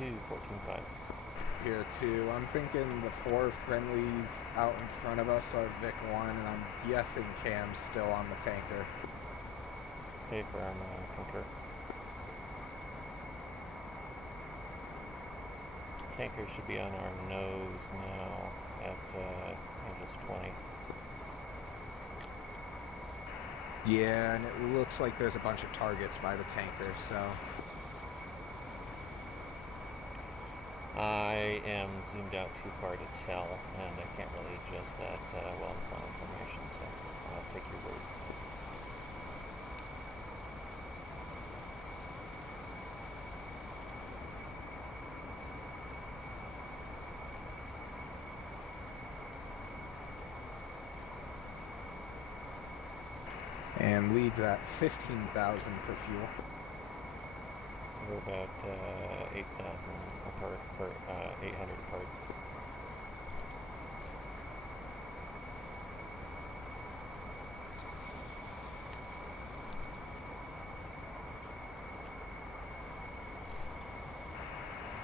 to 14.5. Here 2. I'm thinking the 4 friendlies out in front of us are Vic 1, and I'm guessing Cam's still on the tanker. Hey, firm, concur. Tanker should be on our nose now at Angels 20. Yeah, and it looks like there's a bunch of targets by the tanker, so... I am zoomed out too far to tell, and I can't really adjust that well in final information, so I'll take your word. And leads at 15,000 for fuel. So we're about 8,000 apart, or 800 apart.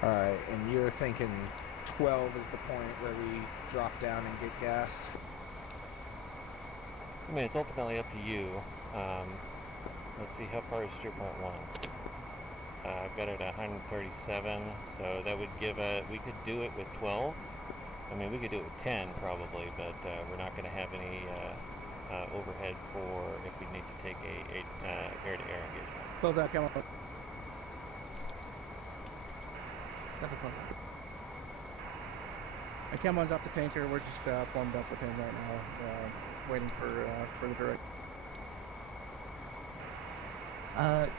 Alright, and you're thinking 12 is the point where we drop down and get gas? I mean, it's ultimately up to you. Let's see, how far is steer point 1? I've got it at 137, so that would give we could do it with 12. I mean, we could do it with 10 probably, but we're not going to have any overhead for if we need to take a air-to-air engagement. Close out, camera. Never close out. Cam 1's off the tanker. We're just formed up with him right now, waiting for the direct.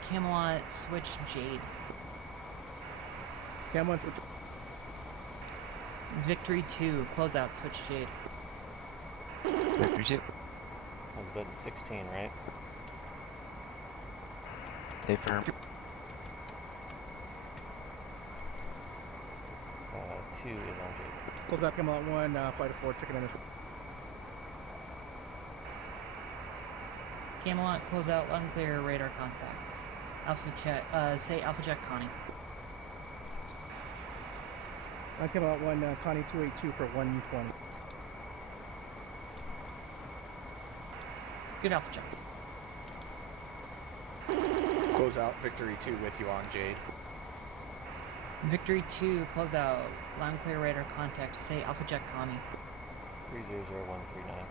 Camelot, switch Jade. Cam 1 switch. Victory 2, closeout, switch Jade. Victory 2. That was button 16, right? Stay firm. 2 is on Jade. Close out, Camelot 1, flight of 4, chicken in this. Camelot, closeout, loud and clear, radar contact. Alpha check, say Alpha check Connie. Camelot 1, Connie 282 for 1U20. Good Alpha check. Close out, Victory 2 with you on Jade. Victory 2, closeout, loud and clear, radar contact, say Alpha check Connie. 300139.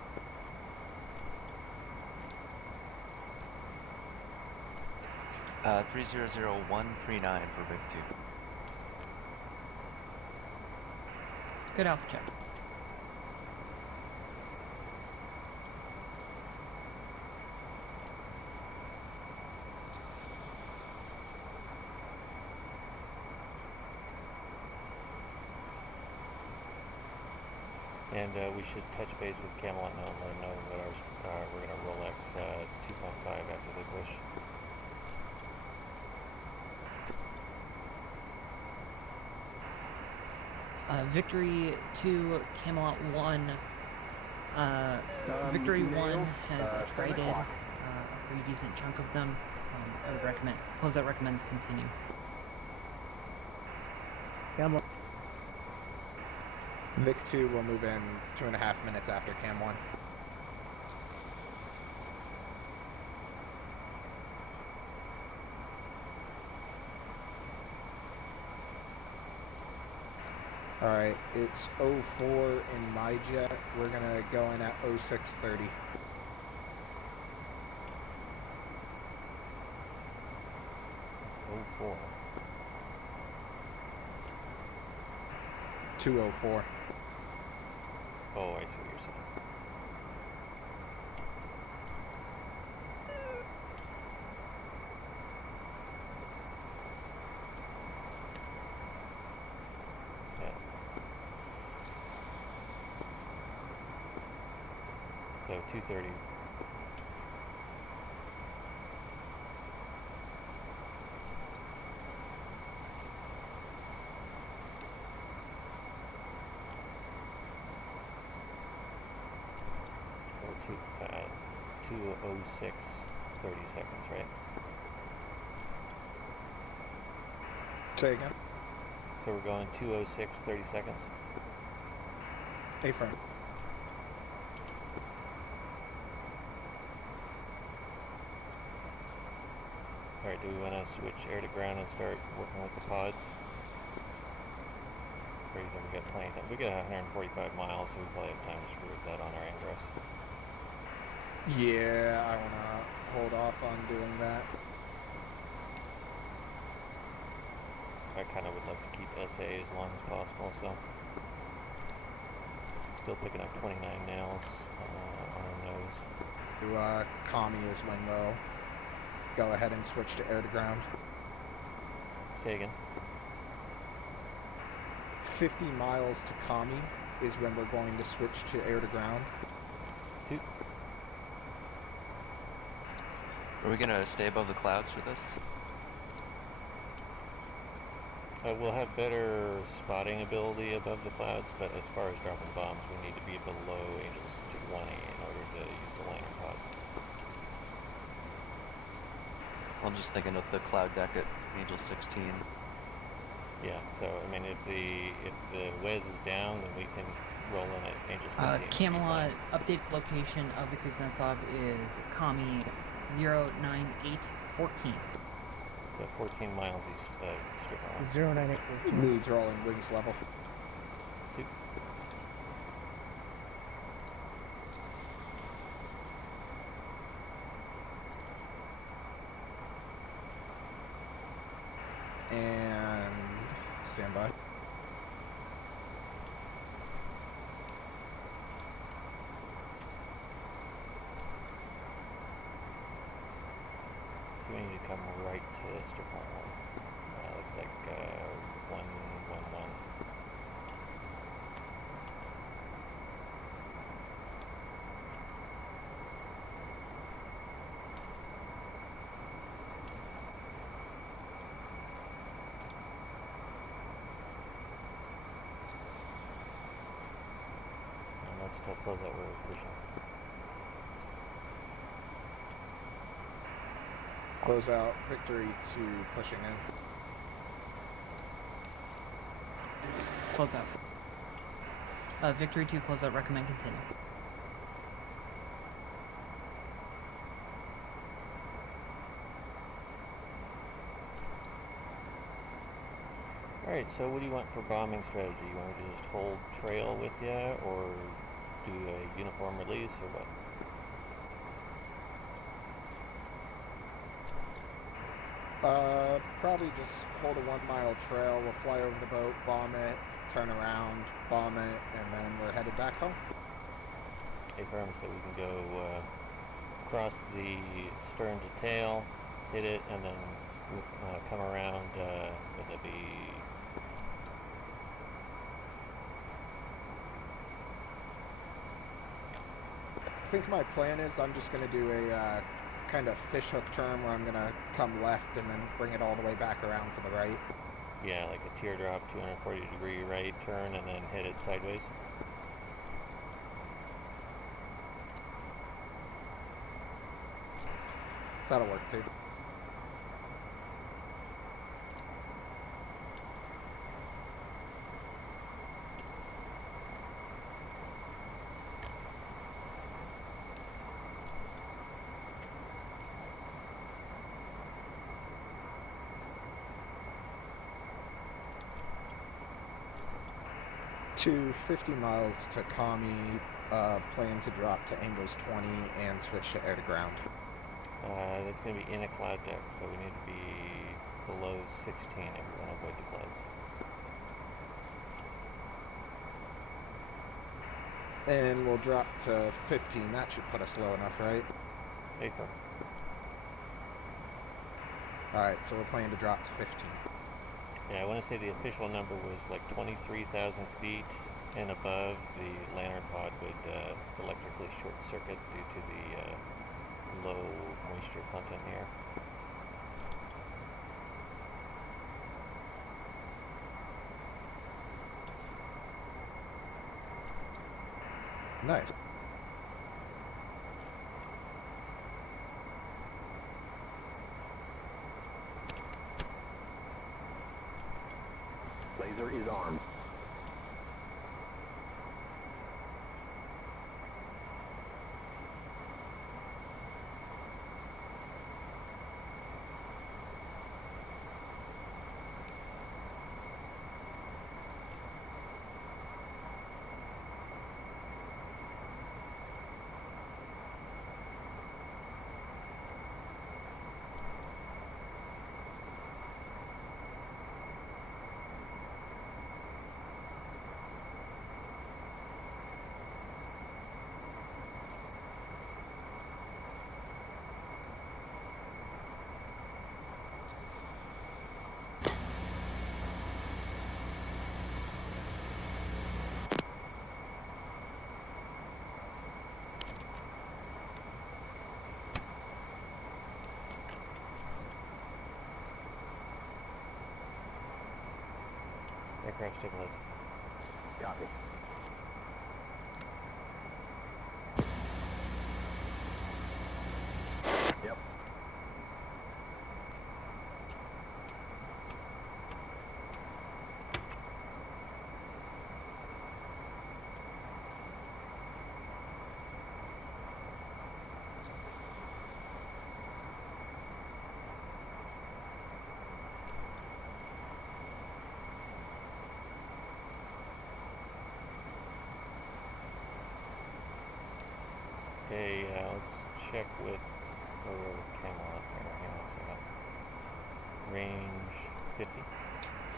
Uh, 300139 for Vic 2. Good Alpha check. And we should touch base with Camelot now and let him know that we're going to Rolex 2.5 after they push. Victory 2, Camelot 1. Victory 1 has traded a pretty decent chunk of them. I would recommend, closeout recommends continue. Cam 1. Vic 2 will move in 2.5 minutes after Cam 1. Alright, it's 04 in my jet. We're gonna go in at 0630. It's 04. 204. Oh, I see what you're saying. Yeah. So 230. Or 206, 30 seconds, right? Say again? So we're going 206, 30 seconds. Affirm. Alright, do we want to switch air to ground and start working with the pods? Or do you think we got plenty of time? We got 145 miles, so we probably have time to screw with that on our ingress. Yeah, I want to hold off on doing that. I kind of would like to keep SA as long as possible, so. Still picking up 29 nails on our nose. Do commie as when we'll go ahead and switch to air to ground. Say again. 50 miles to commie is when we're going to switch to air to ground. Two. Are we gonna stay above the clouds for this? We'll have better spotting ability above the clouds, but as far as dropping bombs, we need to be below Angels 20 in order to use the lantern pod. I'm just thinking of the cloud deck at Angel 16. Yeah, so I mean, if the Wes is down, then we can roll in at Angels 15. Camelot updated location of the Kuznetsov is Kami 09814. So 14 miles east of Strip 1. 09842. Leads rolling wings level. Two. And stand by. So we need to come right to Strip 1. Looks like 111. And let's tell Close that we're pushing. Close out victory to pushing in. Close out. Victory 2, close out, recommend continue. Alright, so what do you want for bombing strategy? You want me to just hold trail with you, or do a uniform release, or what? Probably just hold a 1 mile trail. We'll fly over the boat, bomb it, turn around, bomb it, and then we're headed back home. Affirm, so we can go across the stern to tail, hit it, and then come around. Would that be? I think my plan is I'm just going to do a kind of fishhook turn where I'm going to come left and then bring it all the way back around to the right. Yeah, like a teardrop, 240-degree right turn, and then hit it sideways. That'll work too. To 50 miles to Kami, plan to drop to angles 20 and switch to air to ground. That's going to be in a cloud deck, so we need to be below 16 if we want to avoid the clouds. And we'll drop to 15. That should put us low enough, right? Affirm. Alright, so we're planning to drop to 15. Yeah, I want to say the official number was like 23,000 feet and above. The lantern pod would electrically short circuit due to the low moisture content in the air. Nice. Laser Aircraft stabilized. Copy. Yep. Okay, let's check with Camelot here. Hang on a second. Range 50.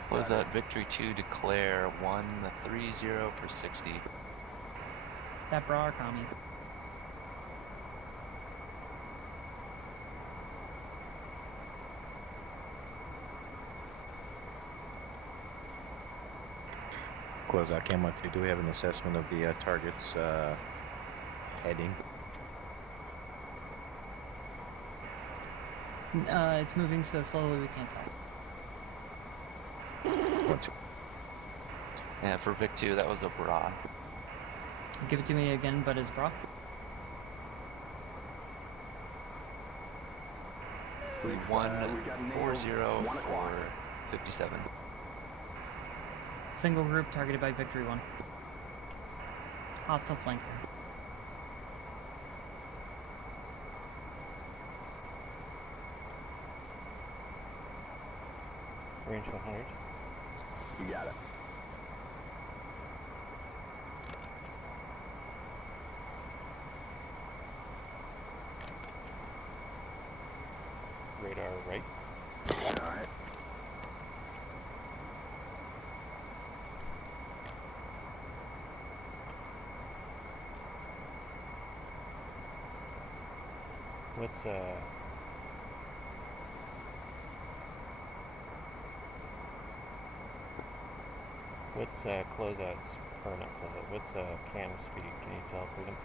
Close out Victory 2, declare 130 for 60. Is that bra or commie? Close out Camelot 2. Do we have an assessment of the target's heading? It's moving so slowly we can't tell. What's And for Vic 2, that was a bra. Give it to me again, but as bra. So 140 or 57. Single group targeted by Victory 1. Hostile flanker. Range 100. You got it. Radar right. Alright. What's closeouts, or not closeout, what's cam speed? Can you tell for them?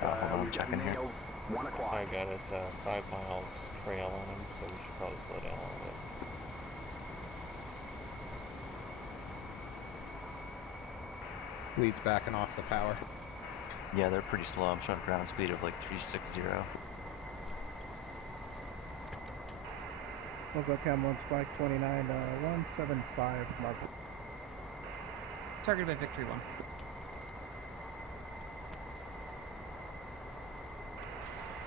Hold on, I'm checking here. nails 1 o'clock. I got us 5 miles trail on him, so we should probably slow down a little bit. Leads backing off the power. Yeah, they're pretty slow. I'm showing ground speed of like 360. Close out Cam 1 Spike 29, 175 mark. Targeted by Victory 1.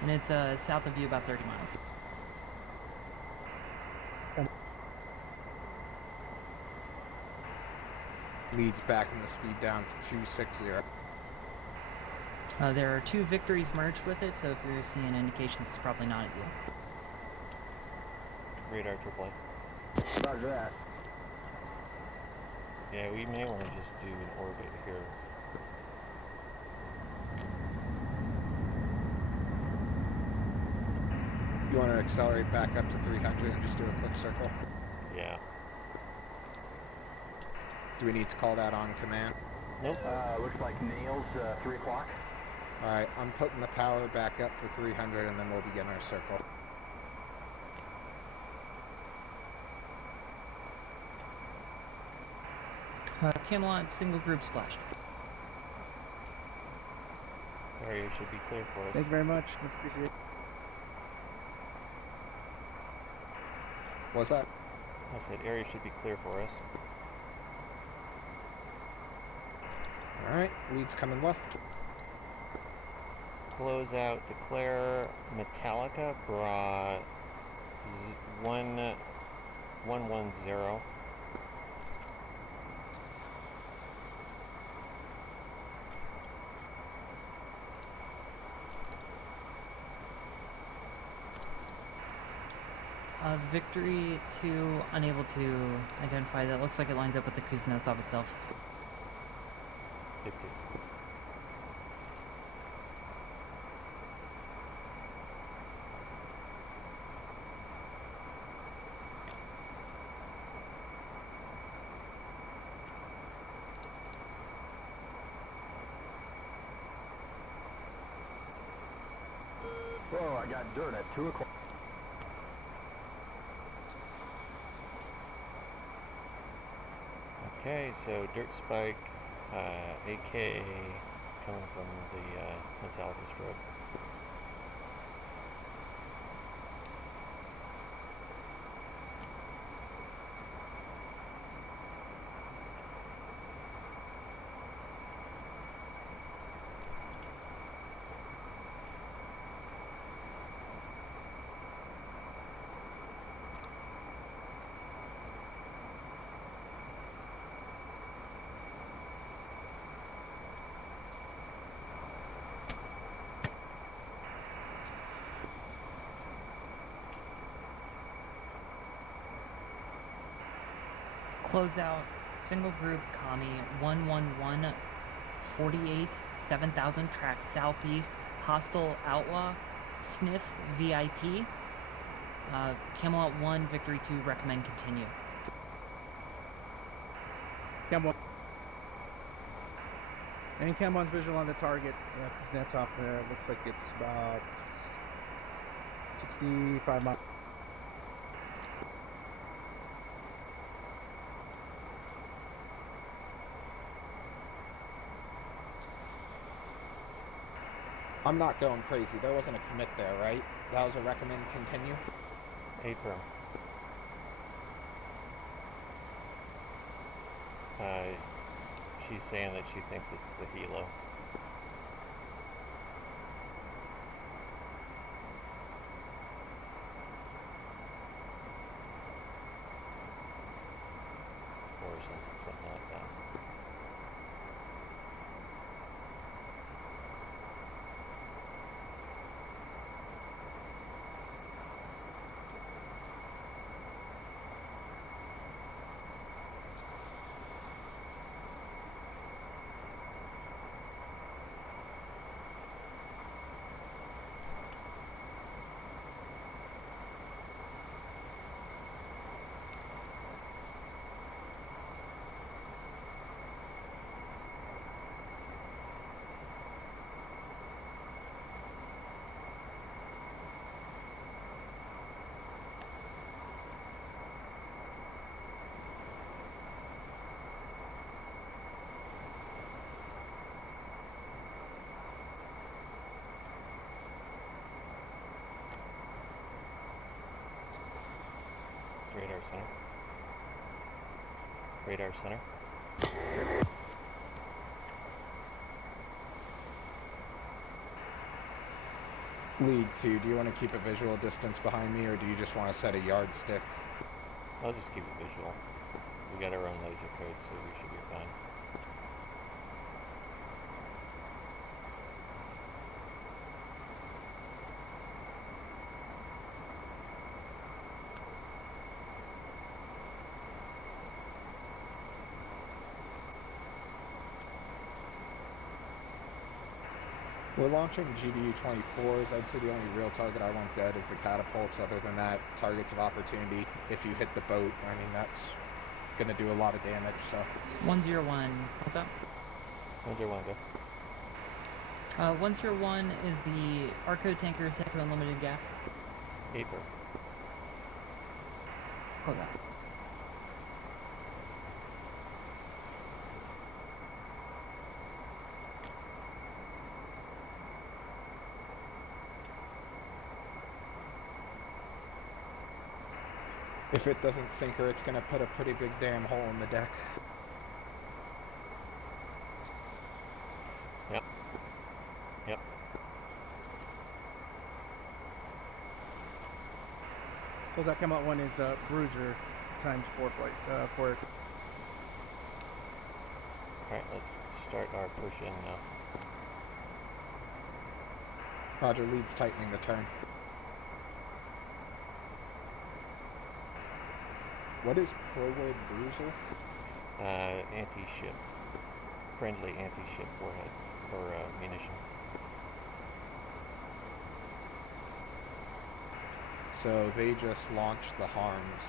And it's south of you about 30 miles. Leads backing the speed down to 260. There are 2 Victories merged with it, so if you're seeing indications, it's probably not at you. Radar AAA. Roger that. Yeah, we may want to just do an orbit here. You want to accelerate back up to 300 and just do a quick circle? Yeah. Do we need to call that on command? Nope. Looks like nails 3 o'clock. Alright, I'm putting the power back up for 300 and then we'll begin our circle. Camelot, single group splash. Area should be clear for us. Thank you very much. Much appreciated. What's that? I said area should be clear for us. Alright, leads coming left. Close out, declare Metallica, bra 110. Victory 2, unable to identify that. Looks like it lines up with the Kuznetsov itself. 50. Whoa, I got dirt at 2 o'clock. Okay, so Dirt Spike, AK coming from the Metallica strobe. Closeout, single group, Kami, 111, 48, 7000 tracks southeast, hostile outlaw, sniff, VIP, Camelot 1, Victory 2, recommend continue. Cam 1. Any Cam 1's visual on the target. His net's off there. It looks like it's about 65 miles. I'm not going crazy. There wasn't a commit there, right? That was a recommend continue? Affirm. She's saying that she thinks it's the helo. Or something like that. Radar center. Radar center. Lead 2, do you want to keep a visual distance behind me, or do you just want to set a yardstick? I'll just keep it visual. We got our own laser code, so we should be fine. We're launching GDU-24s. I'd say the only real target I want dead is the catapults. Other than that, targets of opportunity. If you hit the boat, I mean, that's going to do a lot of damage, so... 101, what's up? 101, go. 101 is the Arco tanker set to unlimited gas. Affirm. Close out. If it doesn't sink her, it's going to put a pretty big damn hole in the deck. Yep. Yep. Closeout Camelot 1 is Bruiser times 4 flight. 4. Alright, let's start our push in now. Roger, leads tightening the turn. What is Pro-Word Bruiser? Anti-ship. Friendly anti-ship warhead. Or munition. So they just launched the harms.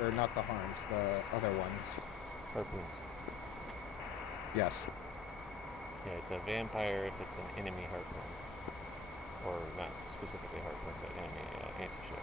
Or not the harms, the other ones. Harpoons. Yes. Yeah, it's a vampire if it's an enemy harpoon. or not specifically hardpoint, but enemy anti-ship.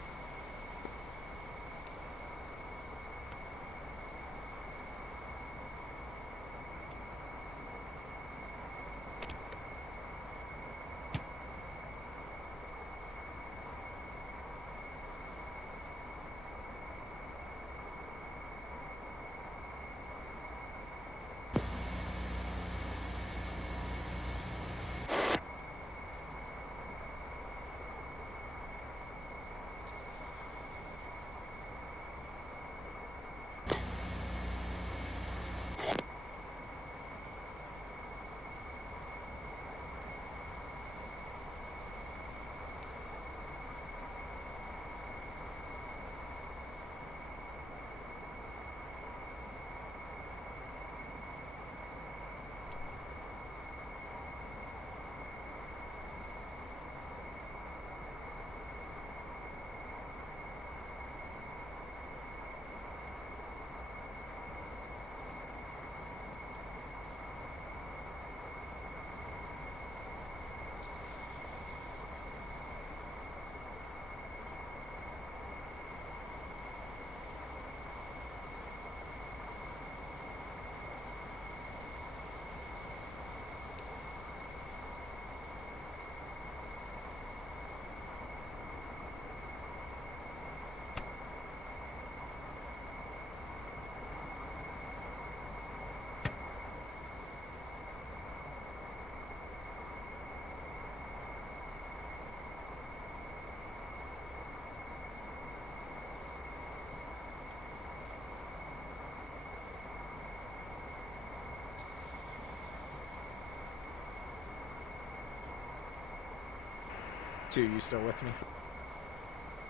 Two, you still with me?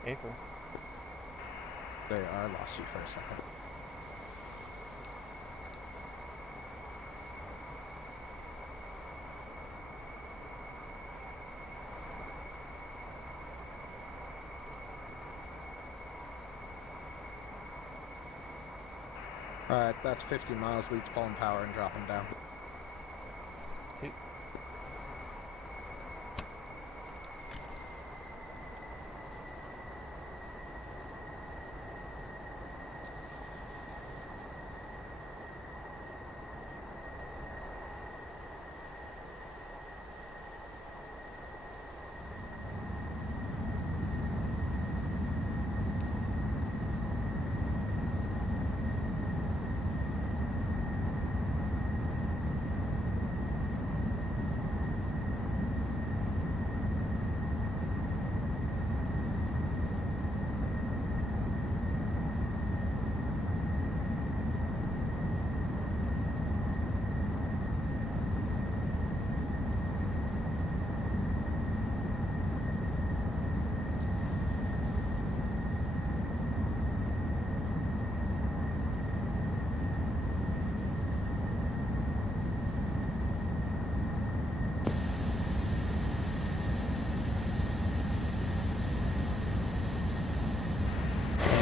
April. There, I lost you for a second. Alright, that's 50 miles, leads pulling power and dropping down. Two.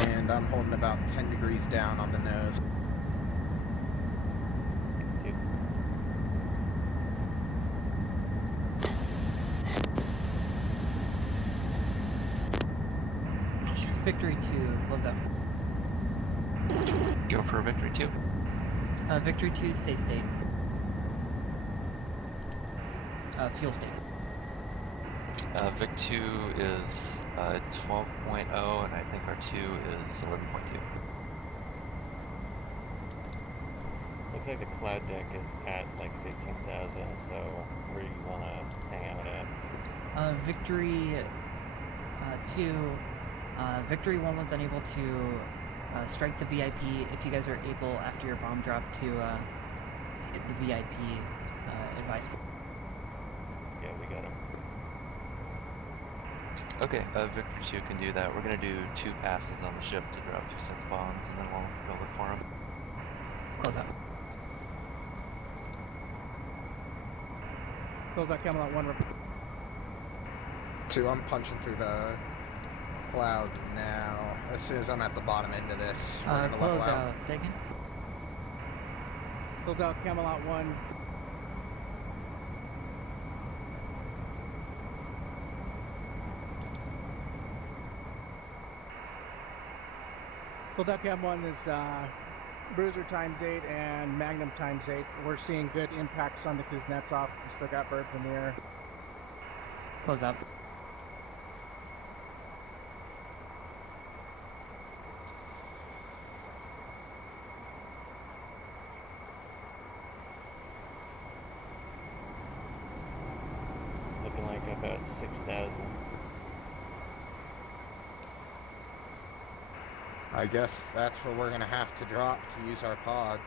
And I'm holding about 10 degrees down on the nose. Two. Victory 2, close out. Go for Victory 2. Victory 2, stay state. Fuel state. Vic 2 is 12.0, and I think our 2 is 11.2. Looks like the cloud deck is at like 15,000, so where do you want to hang out at? Victory 2, Victory 1 was unable to strike the VIP. If you guys are able, after your bomb drop, to hit the VIP, advice. Yeah, we got him. Okay, Victory 2 can do that. We're gonna do 2 passes on the ship to drop 2 sets of bombs, and then we'll go look for them. Close out. Close out Camelot 1. Two, I'm punching through the clouds now. As soon as I'm at the bottom end of this, we're gonna level Close out. out. Second. Close out Camelot 1. Closeout Cam 1 is Bruiser ×8 and Magnum ×8. We're seeing good impacts on the Kuznetsov. We still got birds in the air. Close up. Looking like about 6,000. I guess that's where we're gonna have to drop to use our pod.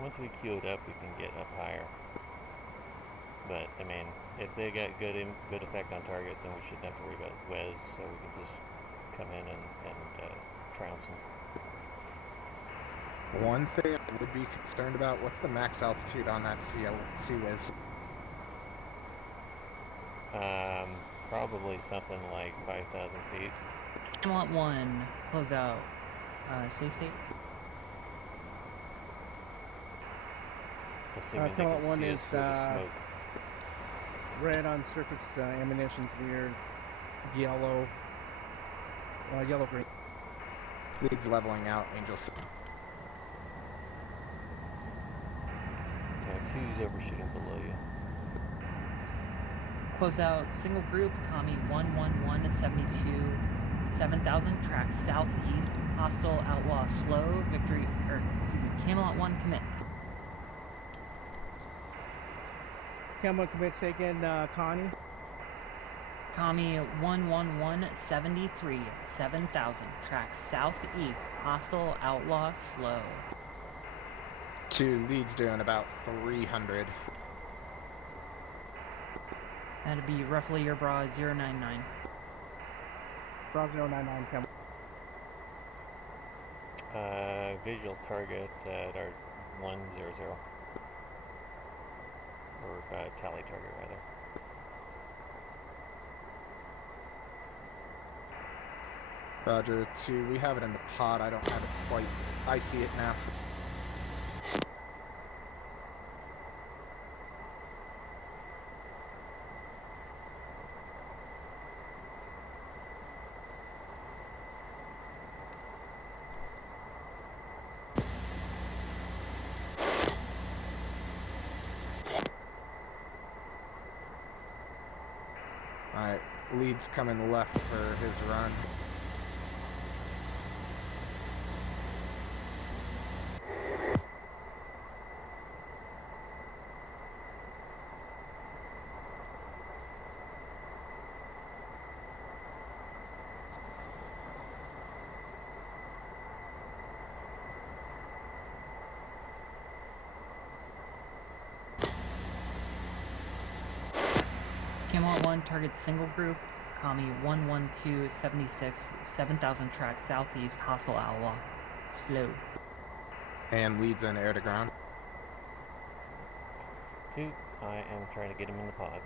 Once we queue it up, we can get up higher. But I mean, if they got good effect on target, then we shouldn't have to worry about Wes, so we can just come in and trounce them. One thing I would be concerned about, what's the max altitude on that Sea-Wiz? Probably something like 5,000 feet. Camelot 1, close out. Safe state. Assuming they Camelot can 1 see is us through the smoke. red on surface emanations weird, yellow, yellow-green. Leads leveling out, Angel. Two's overshooting below you. Close out single group, Kami 11172, 7000, track southeast, hostile outlaw slow, victory, Camelot 1 commit. Camelot commit taken, Connie. Kami 11173, 7000, track southeast, hostile outlaw slow. 2 leads doing about 300. That'd be roughly your bra 099. Bra 099, Camelot. Visual target at our 100. Or tally target, rather. Roger, 2, we have it in the pod, I don't have it quite, I see it now. Alright, leads coming left for his run. Camelot 1 target single group, Kami 11276, 7000, track southeast, hostile outlaw slow. And leads in air to ground. 2, I am trying to get him in the pod.